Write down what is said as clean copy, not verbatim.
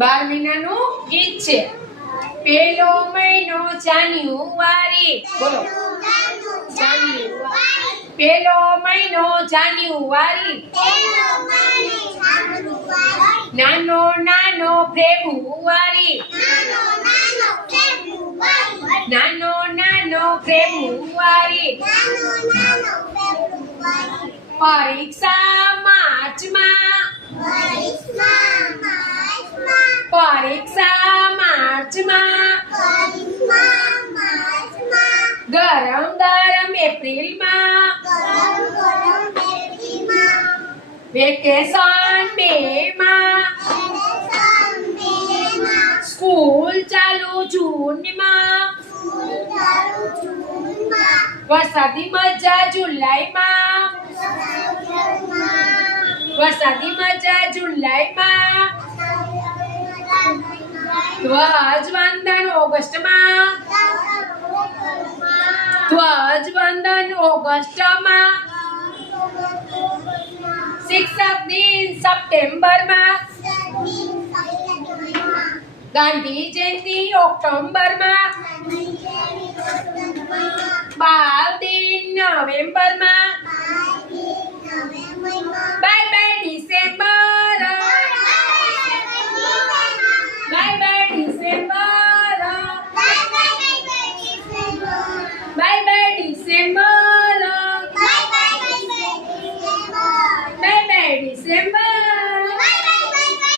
12 મહિનાનું ગીત છે. પેલો મહિનો જાન્યુઆરી. બોલો. પેલો મહિનો જાન્યુઆરી. નાનો નાનો ફેબ્રુઆરી. નાનો નાનો ફેબ્રુઆરી. પરીક્ષા માર્ચમાં. પરીક્ષા માર્ચમાં. ગરમ ગરમ એપ્રિલમાં. વેકેશન મેમાં. સ્કૂલ ચાલુ જૂનમાં. વરસાદી મજા જુલાઈમાં. વરસાદી મજા જુલાઈમાં. ધ્વજવંદન ઓગસ્ટમાં. ધ્વજવંદન ઓગસ્ટમાં. શિક્ષક દિન સપ્ટેમ્બરમાં. ગાંધી જયંતિ ઓક્ટોબરમાં. બાળ દિન નવેમ્બરમાં.